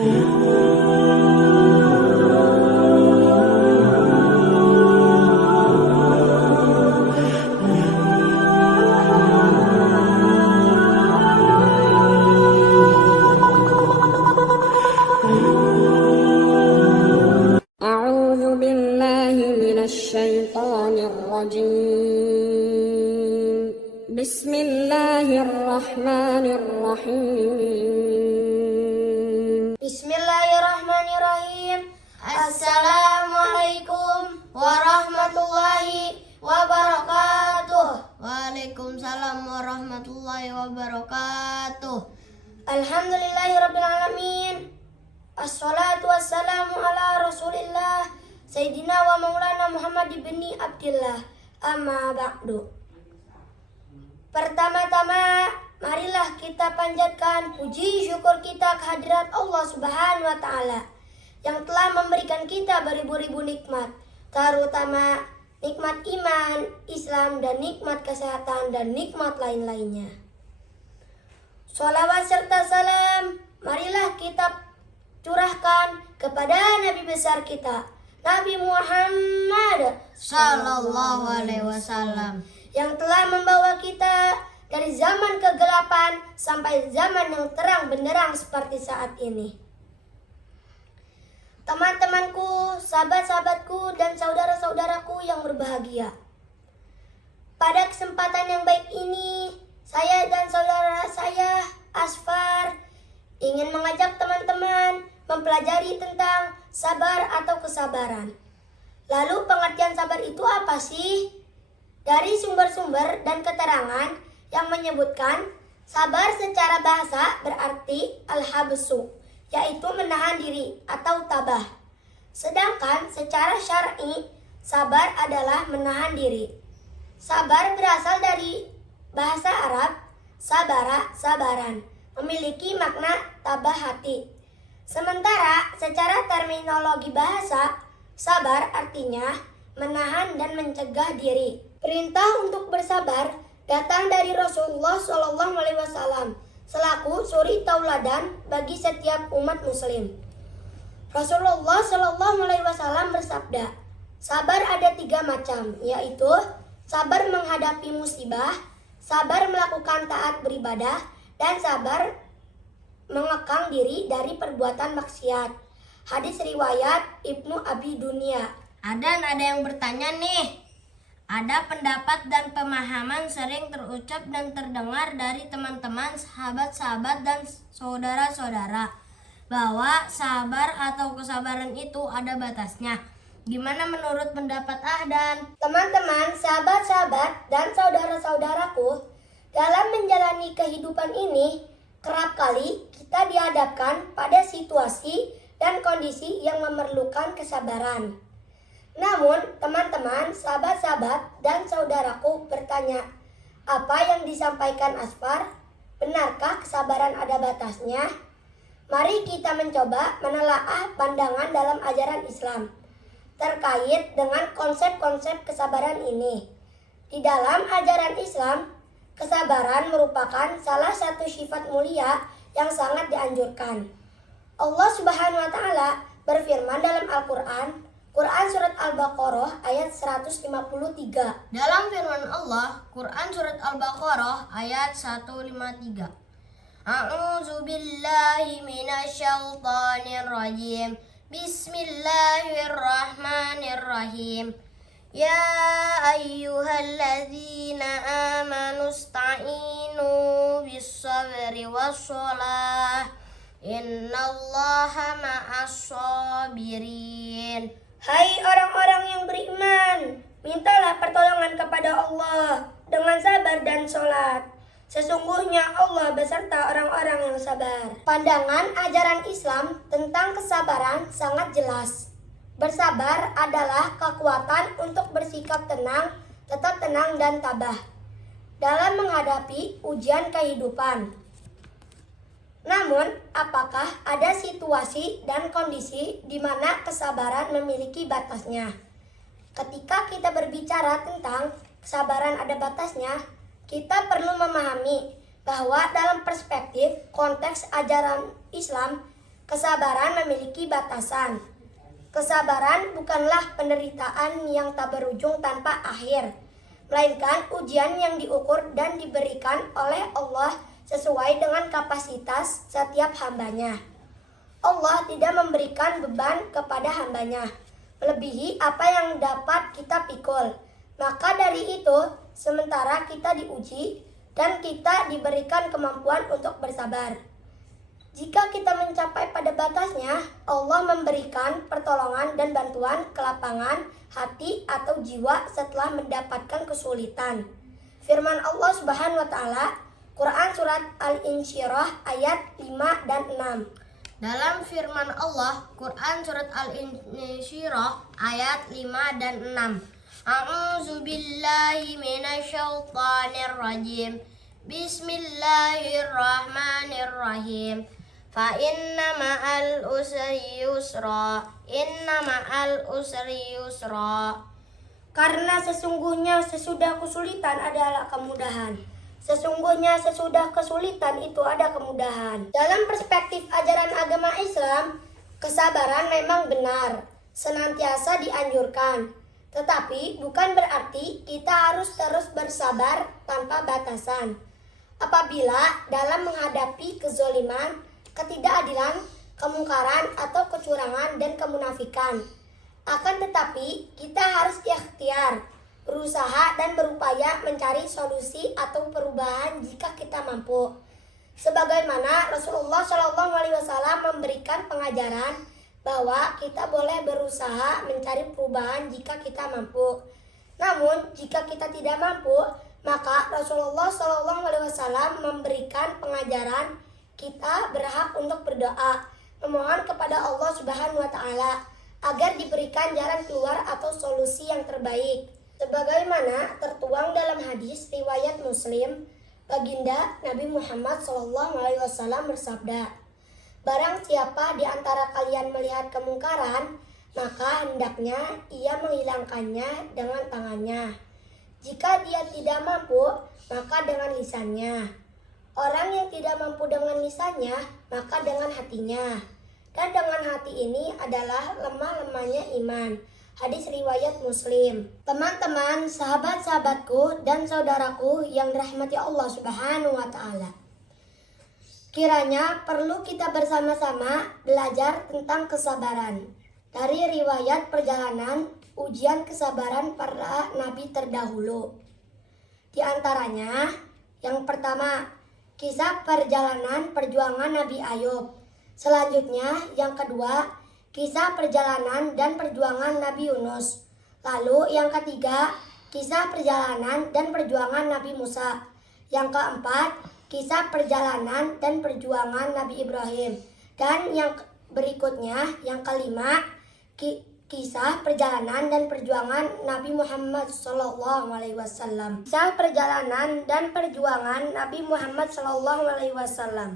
أعوذ بالله من الشيطان الرجيم بسم الله الرحمن الرحيم Bismillahirrahmanirrahim. Assalamualaikum warahmatullahi wabarakatuh. Waalaikumsalam warahmatullahi wabarakatuh. Alhamdulillahirabbil alamin. Assalatu wassalamu ala Rasulillah Sayyidina wa Maulana Muhammad ibni Abdillah. Amma ba'du. Pertama-tama, marilah kita panjatkan puji syukur kita kehadirat Allah Subhanahu wa taala yang telah memberikan kita beribu-ribu nikmat, terutama nikmat iman, Islam, dan nikmat kesehatan dan nikmat lain-lainnya. Sholawat serta salam marilah kita curahkan kepada Nabi besar kita, Nabi Muhammad Sallallahu alaihi wasallam, yang telah membawa kita dari zaman kegelapan sampai zaman yang terang benderang seperti saat ini. Teman-temanku, sahabat-sahabatku, dan saudara-saudaraku yang berbahagia, pada kesempatan yang baik ini, saya dan saudara saya, Asfar, ingin mengajak teman-teman mempelajari tentang sabar atau kesabaran. Lalu pengertian sabar itu apa sih? Dari sumber-sumber dan keterangan yang menyebutkan sabar secara bahasa berarti al-habsu, yaitu menahan diri atau tabah. Sedangkan secara syar'i, sabar adalah menahan diri. Sabar berasal dari bahasa Arab sabara, sabaran, memiliki makna tabah hati. Sementara secara terminologi bahasa, sabar artinya menahan dan mencegah diri. Perintah untuk bersabar datang dari Rasulullah SAW selaku suri tauladan bagi setiap umat muslim. Rasulullah SAW bersabda, sabar ada 3 macam, yaitu sabar menghadapi musibah, sabar melakukan taat beribadah, dan sabar mengekang diri dari perbuatan maksiat. Hadis riwayat Ibnu Abi Dunya. Ada yang bertanya nih. Ada pendapat dan pemahaman sering terucap dan terdengar dari teman-teman, sahabat-sahabat, dan saudara-saudara bahwa sabar atau kesabaran itu ada batasnya. Gimana menurut pendapat Ahdan? Teman-teman, sahabat-sahabat, dan saudara-saudaraku, dalam menjalani kehidupan ini, kerap kali kita dihadapkan pada situasi dan kondisi yang memerlukan kesabaran. Namun, teman-teman, sahabat-sahabat, dan saudaraku bertanya, apa yang disampaikan Asfar? Benarkah kesabaran ada batasnya? Mari kita mencoba menelaah pandangan dalam ajaran Islam terkait dengan konsep-konsep kesabaran ini. Di dalam ajaran Islam, kesabaran merupakan salah satu sifat mulia yang sangat dianjurkan. Allah Subhanahu wa taala berfirman dalam Al-Qur'an, Quran surat Al-Baqarah ayat 153. Dalam firman Allah, Quran surat Al-Baqarah ayat 153. A'udzu billahi minasyaitonir rajim. Bismillahirrahmanirrahim. Ya ayyuhalladzina amanu ista'inu bis-sabri was-shalah. Innallaha ma'as-sabirin. Hai orang-orang yang beriman, mintalah pertolongan kepada Allah dengan sabar dan sholat. Sesungguhnya Allah beserta orang-orang yang sabar. Pandangan ajaran Islam tentang kesabaran sangat jelas. Bersabar adalah kekuatan untuk bersikap tenang, tetap tenang dan tabah dalam menghadapi ujian kehidupan. Namun, apakah ada situasi dan kondisi di mana kesabaran memiliki batasnya? Ketika kita berbicara tentang kesabaran ada batasnya, kita perlu memahami bahwa dalam perspektif konteks ajaran Islam, Kesabaran memiliki batasan. Kesabaran bukanlah penderitaan yang tak berujung tanpa akhir, melainkan ujian yang diukur dan diberikan oleh Allah sesuai dengan kapasitas setiap hambanya. Allah tidak memberikan beban kepada hambanya, melebihi apa yang dapat kita pikul. Maka dari itu, sementara kita diuji dan kita diberikan kemampuan untuk bersabar. Jika kita mencapai pada batasnya, Allah memberikan pertolongan dan bantuan ke lapangan hati atau jiwa setelah mendapatkan kesulitan. Firman Allah Subhanahu wa taala, Quran surat Al-Insyirah ayat 5 dan 6. Dalam firman Allah, Quran surat Al-Insyirah ayat 5 dan 6. A'udzu billahi minasyaitonir rajim. Bismillahirrahmanirrahim. Fa inna ma'al usri yusra. Inna ma'al usri yusra. Karena sesungguhnya sesudah kesulitan adalah kemudahan. Sesungguhnya sesudah kesulitan itu ada kemudahan. Dalam perspektif ajaran agama Islam, kesabaran memang benar, senantiasa dianjurkan. Tetapi bukan berarti kita harus terus bersabar tanpa batasan. Apabila dalam menghadapi kezoliman, ketidakadilan, kemungkaran atau kecurangan dan kemunafikan. Akan tetapi kita harus ikhtiar, berusaha dan berupaya mencari solusi atau perubahan jika kita mampu. Sebagaimana Rasulullah SAW memberikan pengajaran bahwa kita boleh berusaha mencari perubahan jika kita mampu. Namun jika kita tidak mampu, maka Rasulullah SAW memberikan pengajaran kita berhak untuk berdoa, memohon kepada Allah Subhanahu wa taala agar diberikan jalan keluar atau solusi yang terbaik. Sebagaimana tertuang dalam hadis riwayat Muslim, baginda Nabi Muhammad SAW bersabda, "Barang siapa di antara kalian melihat kemungkaran, maka hendaknya ia menghilangkannya dengan tangannya. Jika dia tidak mampu, maka dengan lisannya. Orang yang tidak mampu dengan lisannya, maka dengan hatinya. Dan dengan hati ini adalah lemah-lemahnya iman." Hadis riwayat Muslim. Teman-teman, sahabat-sahabatku dan saudaraku yang dirahmati Allah Subhanahu wa taala. Kiranya perlu kita bersama-sama belajar tentang kesabaran. Dari riwayat perjalanan ujian kesabaran para nabi terdahulu. Di antaranya, yang pertama, kisah perjalanan perjuangan Nabi Ayub. Selanjutnya, yang kedua, kisah perjalanan dan perjuangan Nabi Yunus. Lalu yang ketiga, kisah perjalanan dan perjuangan Nabi Musa. Yang keempat, kisah perjalanan dan perjuangan Nabi Ibrahim. Dan yang berikutnya, yang kelima, kisah perjalanan dan perjuangan Nabi Muhammad SAW. Kisah perjalanan dan perjuangan Nabi Muhammad SAW.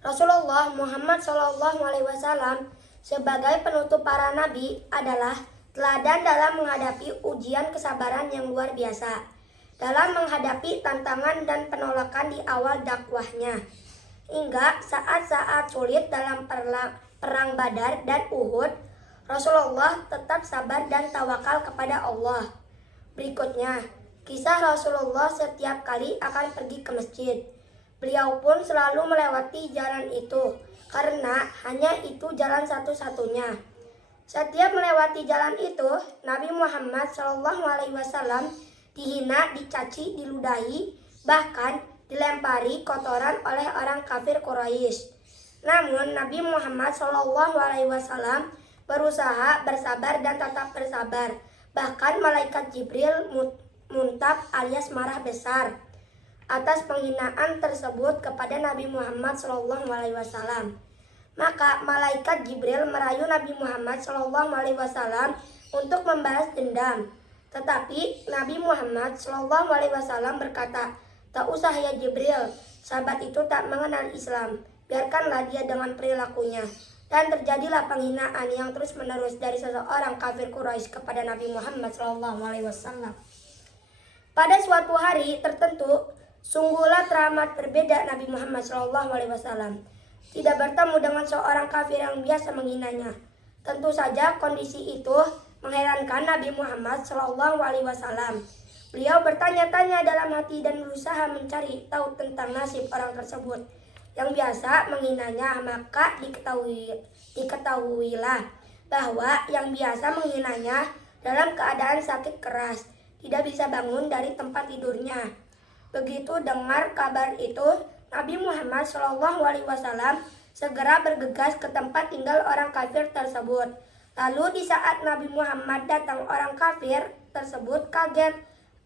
Rasulullah Muhammad SAW sebagai penutup para nabi adalah teladan dalam menghadapi ujian kesabaran yang luar biasa, dalam menghadapi tantangan dan penolakan di awal dakwahnya, hingga saat-saat sulit dalam perang Badar dan Uhud, Rasulullah tetap sabar dan tawakal kepada Allah. Berikutnya, kisah Rasulullah setiap kali akan pergi ke masjid. Beliau pun selalu melewati jalan itu, karena hanya itu jalan satu-satunya. Setiap melewati jalan itu, Nabi Muhammad SAW dihina, dicaci, diludahi, bahkan dilempari kotoran oleh orang kafir Quraisy. Namun Nabi Muhammad SAW berusaha bersabar dan tetap bersabar. Bahkan malaikat Jibril muntab alias marah besar atas penghinaan tersebut kepada Nabi Muhammad SAW. Maka malaikat Jibril merayu Nabi Muhammad SAW untuk membalas dendam. Tetapi Nabi Muhammad SAW berkata, "Tak usah ya Jibril, sahabat itu tak mengenal Islam. Biarkanlah dia dengan perilakunya." Dan terjadilah penghinaan yang terus-menerus dari seseorang kafir Quraisy kepada Nabi Muhammad SAW. Pada suatu hari tertentu, sungguhlah teramat berbeda Nabi Muhammad SAW. tidak bertemu dengan seorang kafir yang biasa menghinanya. Tentu saja kondisi itu mengherankan Nabi Muhammad SAW. Beliau bertanya-tanya dalam hati dan berusaha mencari tahu tentang nasib orang tersebut yang biasa menghinanya. Maka diketahuilah bahwa yang biasa menghinanya dalam keadaan sakit keras, tidak bisa bangun dari tempat tidurnya. Begitu dengar kabar itu, Nabi Muhammad SAW segera bergegas ke tempat tinggal orang kafir tersebut. Lalu di saat Nabi Muhammad datang, orang kafir tersebut kaget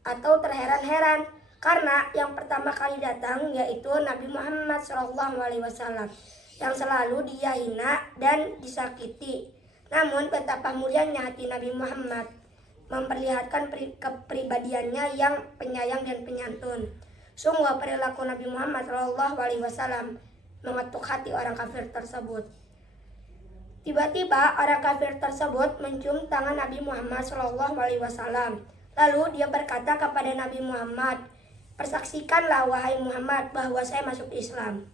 atau terheran-heran karena yang pertama kali datang yaitu Nabi Muhammad SAW yang selalu dia hina dan disakiti. Namun betapa mulianya hati Nabi Muhammad memperlihatkan kepribadiannya yang penyayang dan penyantun. Sungguh perilaku Nabi Muhammad SAW mengetuk hati orang kafir tersebut. Tiba-tiba orang kafir tersebut mencium tangan Nabi Muhammad SAW. Lalu dia berkata kepada Nabi Muhammad, "Persaksikanlah wahai Muhammad bahwa saya masuk Islam."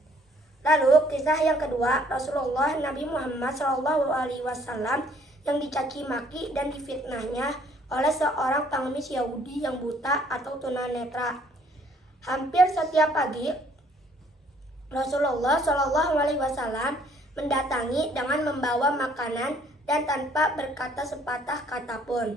Lalu kisah yang kedua, Rasulullah Nabi Muhammad SAW yang dicaci maki dan difitnahnya oleh seorang pengemis Yahudi yang buta atau tunanetra. Hampir setiap pagi Rasulullah SAW mendatangi dengan membawa makanan dan tanpa berkata sepatah kata pun.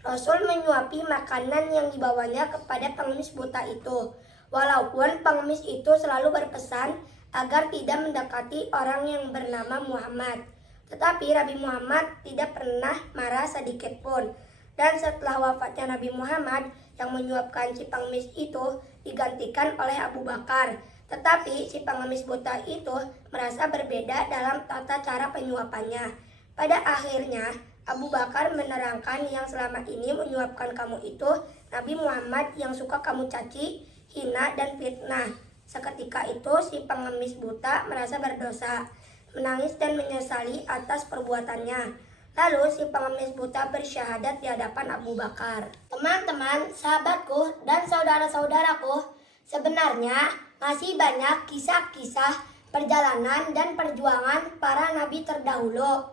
Rasul menyuapi makanan yang dibawanya kepada pengemis buta itu, walaupun pengemis itu selalu berpesan agar tidak mendekati orang yang bernama Muhammad. Tetapi Nabi Muhammad tidak pernah marah sedikit pun. Dan setelah wafatnya Nabi Muhammad, yang menyuapkan si pengemis itu digantikan oleh Abu Bakar. Tetapi si pengemis buta itu merasa berbeda dalam tata cara penyuapannya. Pada akhirnya, Abu Bakar menerangkan yang selama ini menyuapkan kamu itu Nabi Muhammad yang suka kamu caci, hina, dan fitnah. Seketika itu si pengemis buta merasa berdosa, menangis dan menyesali atas perbuatannya. Lalu si pengemis buta bersyahadat di hadapan Abu Bakar. Teman-teman, sahabatku, dan saudara-saudaraku, sebenarnya masih banyak kisah-kisah perjalanan dan perjuangan para nabi terdahulu.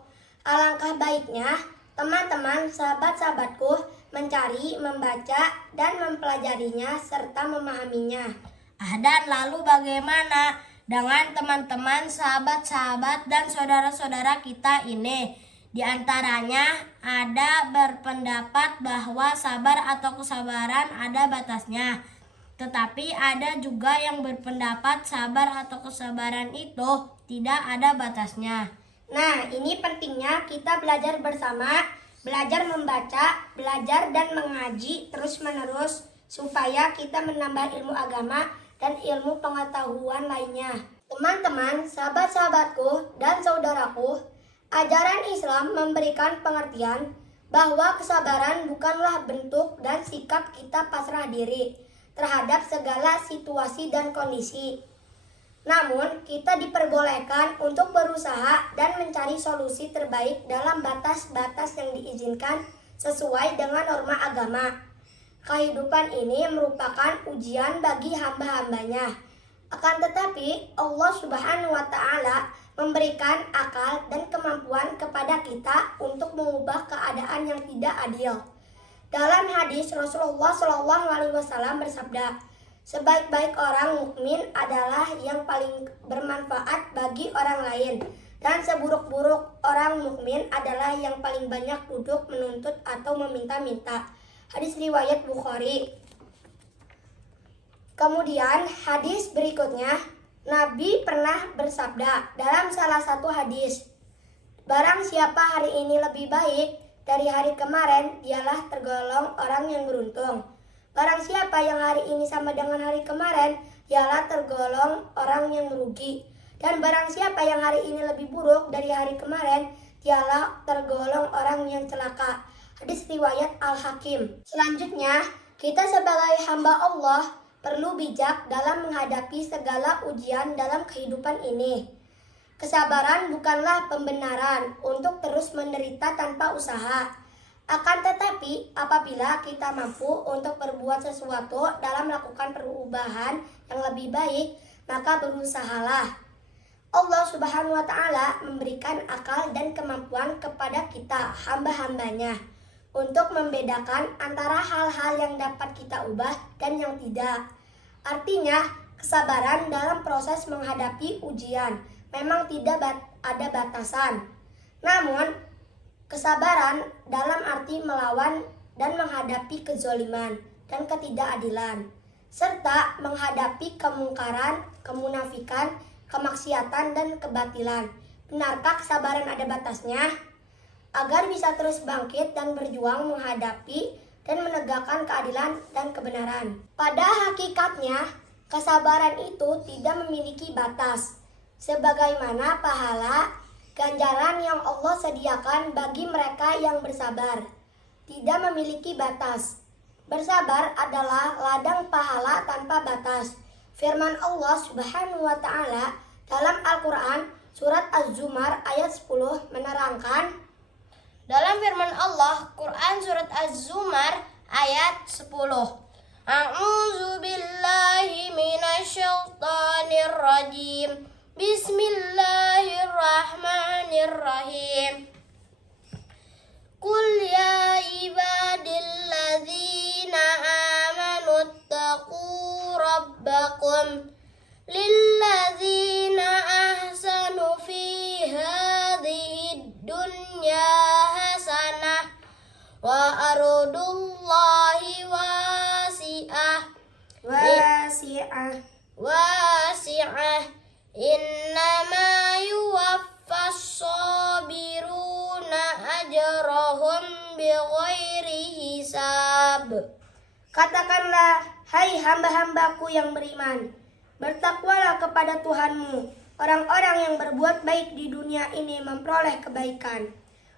Alangkah baiknya teman-teman, sahabat-sahabatku mencari, membaca, dan mempelajarinya serta memahaminya. Dan lalu bagaimana dengan teman-teman, sahabat-sahabat, dan saudara-saudara kita ini? Di antaranya ada berpendapat bahwa sabar atau kesabaran ada batasnya. Tetapi ada juga yang berpendapat sabar atau kesabaran itu tidak ada batasnya. Nah, ini pentingnya kita belajar bersama, belajar membaca, belajar dan mengaji terus-menerus supaya kita menambah ilmu agama dan ilmu pengetahuan lainnya. Teman-teman, sahabat-sahabatku, dan saudaraku, ajaran Islam memberikan pengertian bahwa kesabaran bukanlah bentuk dan sikap kita pasrah diri terhadap segala situasi dan kondisi. Namun, kita diperbolehkan untuk berusaha dan mencari solusi terbaik dalam batas-batas yang diizinkan sesuai dengan norma agama. Kehidupan ini merupakan ujian bagi hamba-hambanya. Akan tetapi, Allah Subhanahu wa Ta'ala memberikan akal dan kemampuan kepada kita untuk mengubah keadaan yang tidak adil. Dalam hadis Rasulullah SAW bersabda, "Sebaik-baik orang mukmin adalah yang paling bermanfaat bagi orang lain, dan seburuk-buruk orang mukmin adalah yang paling banyak duduk menuntut atau meminta-minta." Hadis riwayat Bukhari. Kemudian hadis berikutnya, Nabi pernah bersabda dalam salah satu hadis, "Barang siapa hari ini lebih baik dari hari kemarin, dialah tergolong orang yang beruntung. Barang siapa yang hari ini sama dengan hari kemarin, dialah tergolong orang yang merugi. Dan barang siapa yang hari ini lebih buruk dari hari kemarin, dialah tergolong orang yang celaka." Hadis riwayat Al-Hakim. Selanjutnya, kita sebagai hamba Allah perlu bijak dalam menghadapi segala ujian dalam kehidupan ini. Kesabaran bukanlah pembenaran untuk terus menderita tanpa usaha. Akan tetapi, apabila kita mampu untuk berbuat sesuatu dalam melakukan perubahan yang lebih baik, maka berusahalah. Allah Subhanahu wa Ta'ala memberikan akal dan kemampuan kepada kita, hamba-hambanya, untuk membedakan antara hal-hal yang dapat kita ubah dan yang tidak. Artinya, kesabaran dalam proses menghadapi ujian memang tidak ada batasan. Namun, kesabaran dalam arti melawan dan menghadapi kezoliman dan ketidakadilan, serta menghadapi kemungkaran, kemunafikan, kemaksiatan, dan kebatilan. Benarkah kesabaran ada batasnya? Agar bisa terus bangkit dan berjuang menghadapi dan menegakkan keadilan dan kebenaran. Pada hakikatnya, kesabaran itu tidak memiliki batas, sebagaimana pahala, ganjaran yang Allah sediakan bagi mereka yang bersabar tidak memiliki batas. Bersabar adalah ladang pahala tanpa batas. Firman Allah Subhanahu wa Ta'ala dalam Al-Quran surat Az-Zumar ayat 10 menerangkan, dalam firman Allah, Quran surat Az-Zumar ayat 10. A'udzu billahi minasyaitonir rajim. Bismillahirrahmanirrahim. Qul ya ibadilladzina amanu taqu rabbakum lilladzina ahsanu fi hadhihi dunya hasanah wa ardullahi wasi'ah innama yuwaffas sabiruna ajrahum bighairi hisab. katakanlah, hai hamba-hambaku yang beriman, bertakwalah kepada Tuhanmu. Orang-orang yang berbuat baik di dunia ini memperoleh kebaikan,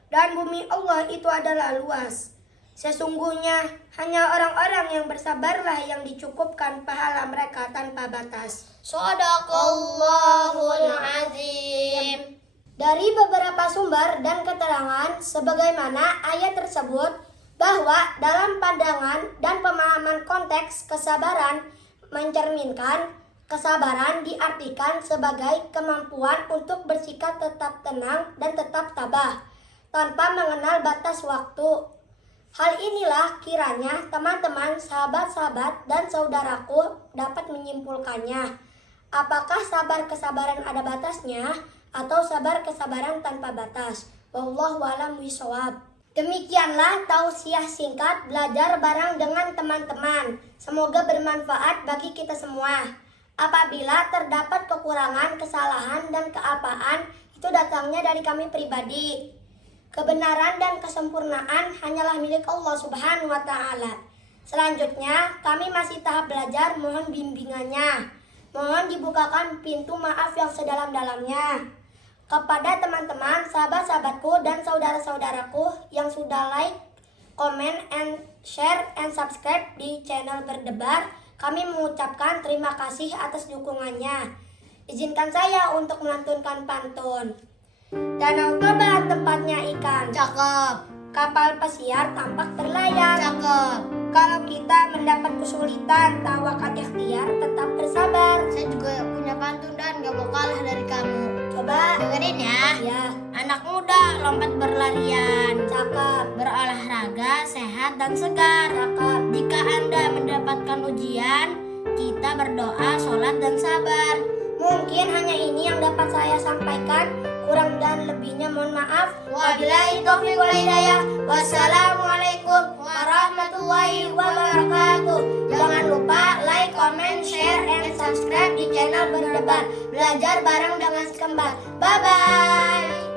dan bumi Allah itu adalah luas. Sesungguhnya hanya orang-orang yang bersabarlah yang dicukupkan pahala mereka tanpa batas. Shadaqallahul azim. Dari beberapa sumber dan keterangan sebagaimana ayat tersebut, bahwa dalam pandangan dan pemahaman konteks kesabaran mencerminkan kesabaran diartikan sebagai kemampuan untuk bersikap tetap tenang dan tetap tabah tanpa mengenal batas waktu. Hal inilah kiranya teman-teman, sahabat-sahabat, dan saudaraku dapat menyimpulkannya. Apakah sabar kesabaran ada batasnya atau sabar kesabaran tanpa batas? Wallahu a'lam bishawab. Demikianlah tausiah singkat belajar bareng dengan teman-teman. Semoga bermanfaat bagi kita semua. Apabila terdapat kekurangan, kesalahan, dan kealpaan, itu datangnya dari kami pribadi. Kebenaran dan kesempurnaan hanyalah milik Allah Subhanahu wa Ta'ala. Selanjutnya, kami masih tahap belajar, mohon bimbingannya. Mohon dibukakan pintu maaf yang sedalam-dalamnya. Kepada teman-teman, sahabat-sahabatku, dan saudara-saudaraku yang sudah like, comment, and share, and subscribe di channel Berdebar, kami mengucapkan terima kasih atas dukungannya. Izinkan saya untuk melantunkan pantun. Danau Toba tempatnya ikan, Cakep. kapal pesiar tampak berlayar. Cakep. Kalau kita mendapat kesulitan, tawakal ikhtiar, tetap bersabar. Saya juga punya pantun dan gak mau kalah dari kamu. Coba Dengerin ya. ya, Anak muda lompat berlarian, cakep, berolahraga sehat dan segar. cakep. Jika Anda mendapatkan ujian, kita berdoa, sholat, dan sabar. Mungkin hanya ini yang dapat saya sampaikan. Kurang dan lebihnya mohon maaf. Wabillahi taufiq wal hidayah. Wassalamualaikum warahmatullahi wabarakatuh. Jangan lupa like, comment, share, and subscribe di channel Berdebar. Belajar bareng dengan si kembar. Bye-bye.